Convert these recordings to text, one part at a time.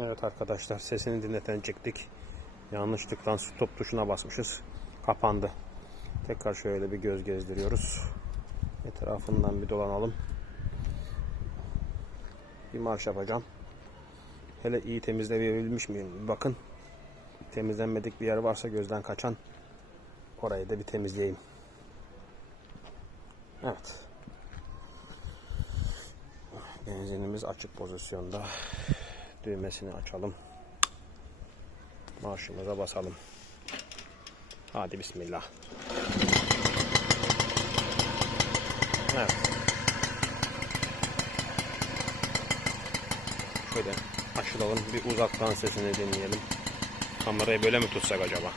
Evet arkadaşlar sesini dinleten çektik. Yanlışlıkla stop tuşuna basmışız. Kapandı. Tekrar şöyle bir göz gezdiriyoruz. Etrafından bir dolanalım. Bir marş yapacağım. Hele iyi temizleyebilmiş miyim? Bakın. Temizlenmedik bir yer varsa gözden kaçan orayı da bir temizleyeyim. Evet. Benzinimiz açık pozisyonda. Düğmesini açalım. Marşımıza basalım. Hadi bismillah. Evet. Şöyle açılalım. Bir uzaktan sesini dinleyelim. Kamerayı böyle mi tutsak acaba?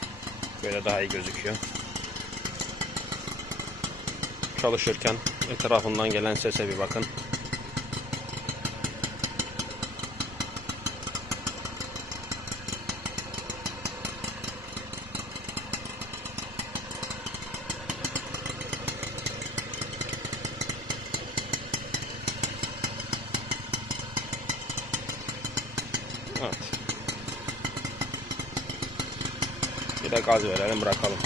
Böyle daha iyi gözüküyor. Çalışırken etrafından gelen sese bir bakın. Evet. Bir de gaz verelim bırakalım.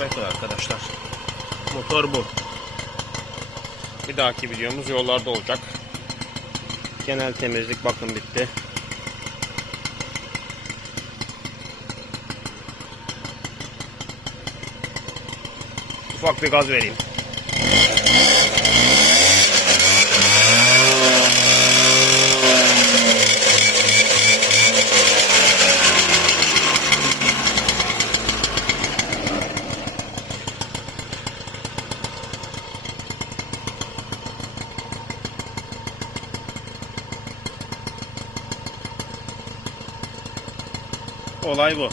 Evet arkadaşlar. Motor bu. Bir dahaki videomuz yollarda olacak. Genel temizlik bakım bitti. Ufak bir gaz vereyim. Olay bu.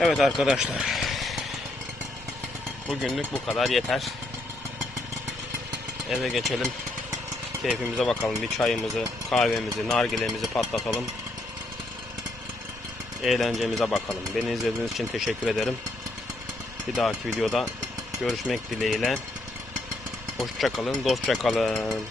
Evet arkadaşlar. Bugünlük bu kadar yeter. Eve geçelim. Keyfimize bakalım. Bir çayımızı, kahvemizi, nargilemizi patlatalım. Eğlencemize bakalım. Beni izlediğiniz için teşekkür ederim. Bir dahaki videoda görüşmek dileğiyle. Hoşçakalın, dostça kalın.